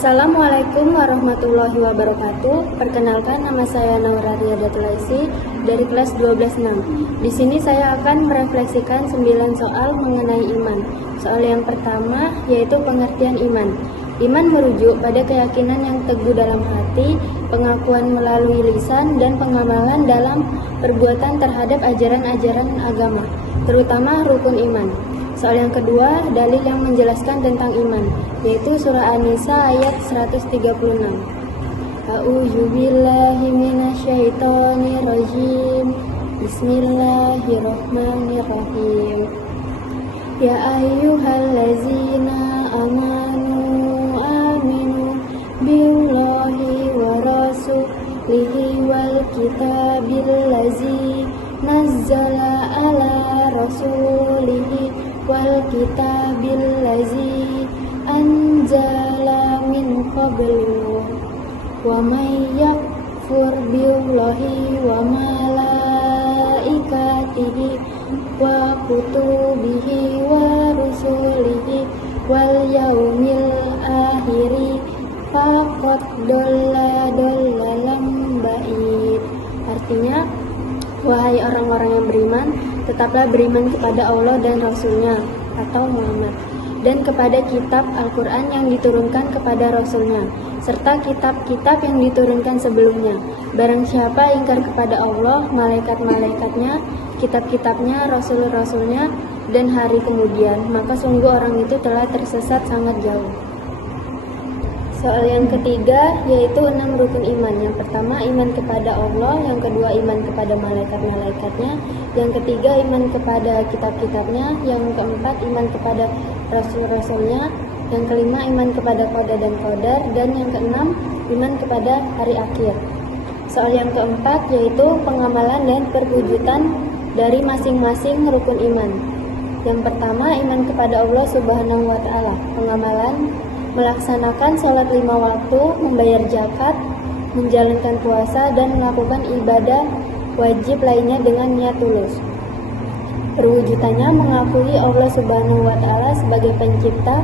Assalamualaikum warahmatullahi wabarakatuh. Perkenalkan, nama saya Naura Riyadatul Aisy dari kelas 12-6. Di sini saya akan merefleksikan 9 soal mengenai iman. Soal yang pertama yaitu pengertian iman. Iman merujuk pada keyakinan yang teguh dalam hati, pengakuan melalui lisan, dan pengamalan dalam perbuatan terhadap ajaran-ajaran agama, terutama rukun iman. Soal yang kedua, dalil yang menjelaskan tentang iman, yaitu surah An-Nisa ayat 136. A'udzubillahi minasyaitonirrajim. Bismillahirrahmanirrahim. Ya ayyuhallazina amanu aminu billahi wa rasulihi wal kitabil ladzi nazzala ala rasulihi wal kitabil ladzi anzala min qablu wa may yakfur billahi wa malaikatihi wa kutubihi wa rusulihi wal yaumil akhiri faqad dhalla dhalalan ba'id. Artinya, wahai orang-orang yang beriman, tetaplah beriman kepada Allah dan Rasul-Nya atau Muhammad, dan kepada kitab Al-Quran yang diturunkan kepada Rasul-Nya, serta kitab-kitab yang diturunkan sebelumnya. Barang siapa ingkar kepada Allah, malaikat-malaikatnya, kitab-kitabnya, Rasul-Rasulnya, dan hari kemudian, maka sungguh orang itu telah tersesat sangat jauh. Soal yang ketiga yaitu 6 rukun iman. Yang pertama, iman kepada Allah. Yang kedua, iman kepada malaikat-malaikatnya. Yang ketiga, iman kepada kitab-kitabnya. Yang keempat, iman kepada rasul-rasulnya. Yang kelima, iman kepada qada dan qadar. Dan yang keenam, iman kepada hari akhir. Soal yang keempat yaitu pengamalan dan perwujudan dari masing-masing rukun iman. Yang pertama, iman kepada Allah Subhanahu wa Ta'ala. Pengamalan: melaksanakan sholat 5 waktu, membayar zakat, menjalankan puasa, dan melakukan ibadah wajib lainnya dengan niat tulus. Perwujudannya mengakui Allah Subhanahu wa Ta'ala sebagai pencipta,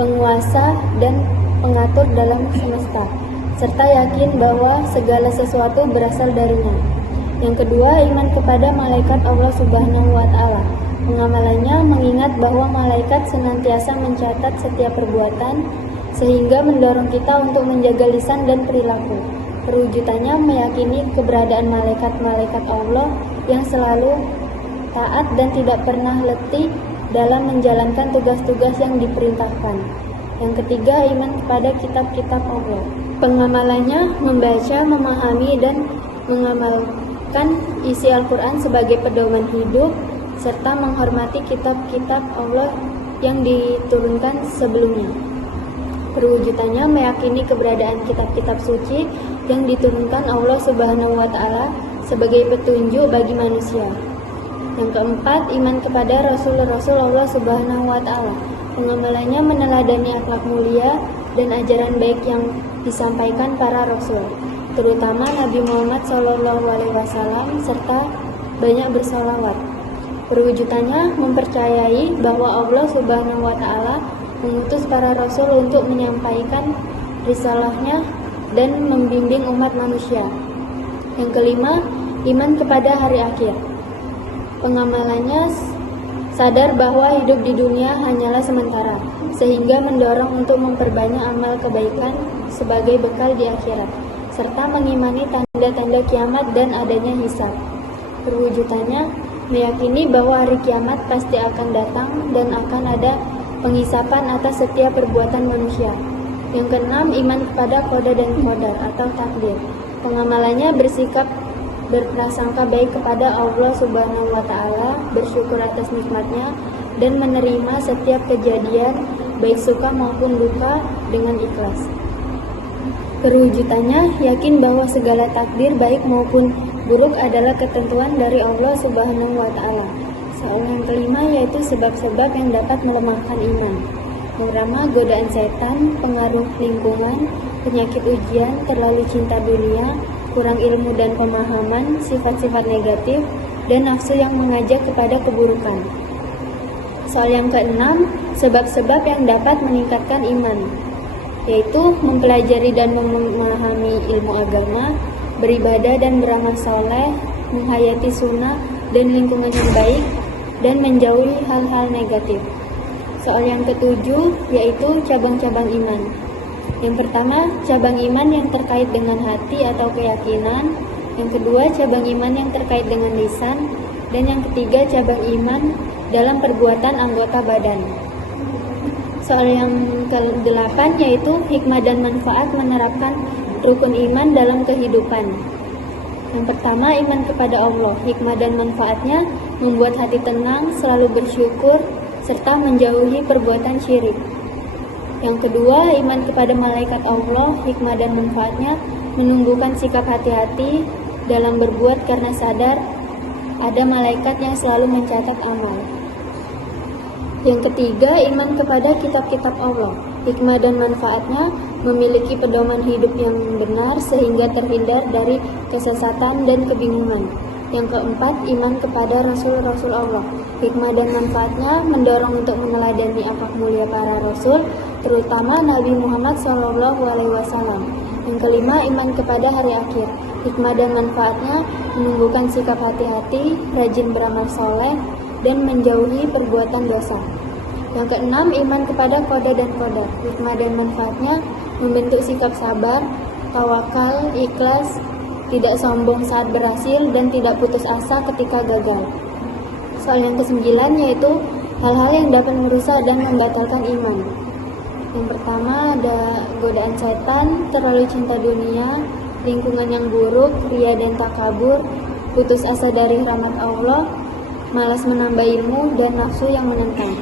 penguasa, dan pengatur dalam semesta, serta yakin bahwa segala sesuatu berasal darinya. Yang kedua, iman kepada malaikat Allah Subhanahu wa Ta'ala. Pengamalannya mengingat bahwa malaikat senantiasa mencatat setiap perbuatan, sehingga mendorong kita untuk menjaga lisan dan perilaku. Perwujudannya meyakini keberadaan malaikat-malaikat Allah yang selalu taat dan tidak pernah letih dalam menjalankan tugas-tugas yang diperintahkan. Yang ketiga, iman kepada kitab-kitab Allah. Pengamalannya membaca, memahami, dan mengamalkan isi Al-Quran sebagai pedoman hidup, serta menghormati kitab-kitab Allah yang diturunkan sebelumnya. Perwujudannya meyakini keberadaan kitab-kitab suci yang diturunkan Allah Subhanahu wa Ta'ala sebagai petunjuk bagi manusia. Yang keempat, iman kepada Rasul-Rasul Allah Subhanahu wa Ta'ala. Pengamalannya meneladani akhlak mulia dan ajaran baik yang disampaikan para Rasul, terutama Nabi Muhammad SAW, serta banyak bersolawat. Perwujudannya mempercayai bahwa Allah Subhanahu wa Ta'ala mengutus para rasul untuk menyampaikan risalahnya dan membimbing umat manusia. Yang kelima, iman kepada hari akhir. Pengamalannya sadar bahwa hidup di dunia hanyalah sementara, sehingga mendorong untuk memperbanyak amal kebaikan sebagai bekal di akhirat, serta mengimani tanda-tanda kiamat dan adanya hisab. Perwujudannya meyakini bahwa hari kiamat pasti akan datang dan akan ada penghisapan atas setiap perbuatan manusia. Yang keenam, iman kepada qada dan qadar atau takdir. Pengamalannya bersikap berprasangka baik kepada Allah Subhanahu wa Ta'ala, bersyukur atas nikmatnya, dan menerima setiap kejadian baik suka maupun duka dengan ikhlas. Perwujudannya yakin bahwa segala takdir baik maupun buruk adalah ketentuan dari Allah Subhanahu wa Ta'ala. Soal yang kelima yaitu sebab-sebab yang dapat melemahkan iman. Yang pertama, godaan setan, pengaruh lingkungan, penyakit ujian, terlalu cinta dunia, kurang ilmu dan pemahaman, sifat-sifat negatif, dan nafsu yang mengajak kepada keburukan. Soal yang keenam, sebab-sebab yang dapat meningkatkan iman. yaitu mempelajari dan memahami ilmu agama, beribadah dan beramal soleh, menghayati sunnah dan lingkungan yang baik, dan menjauhi hal-hal negatif. Soal yang ketujuh yaitu cabang-cabang iman. Yang pertama, cabang iman yang terkait dengan hati atau keyakinan. Yang kedua, cabang iman yang terkait dengan lisan. Dan yang ketiga, cabang iman dalam perbuatan anggota badan. Soal yang ke-8 yaitu hikmah dan manfaat menerapkan rukun iman dalam kehidupan. Yang pertama, iman kepada Allah. Hikmah dan manfaatnya membuat hati tenang, selalu bersyukur, serta menjauhi perbuatan syirik. Yang kedua, iman kepada malaikat Allah. Hikmah dan manfaatnya menumbuhkan sikap hati-hati dalam berbuat karena sadar ada malaikat yang selalu mencatat amal. Yang ketiga, iman kepada kitab-kitab Allah. Hikmah dan manfaatnya memiliki pedoman hidup yang benar sehingga terhindar dari kesesatan dan kebingungan. Yang keempat, iman kepada Rasul-Rasul Allah. Hikmah dan manfaatnya mendorong untuk meneladani akhlak mulia para Rasul, terutama Nabi Muhammad SAW. Yang kelima, iman kepada hari akhir. Hikmah dan manfaatnya menumbuhkan sikap hati-hati, rajin beramal soleh, dan menjauhi perbuatan dosa. Yang keenam, iman kepada qada dan qadar. Hikmah dan manfaatnya membentuk sikap sabar, tawakal, ikhlas, tidak sombong saat berhasil, dan tidak putus asa ketika gagal. Soal yang kesembilan yaitu hal-hal yang dapat merusak dan membatalkan iman. Yang pertama ada godaan setan, terlalu cinta dunia, lingkungan yang buruk, ria dan takabur, putus asa dari rahmat Allah, malas menambah ilmu, dan nafsu yang menentang.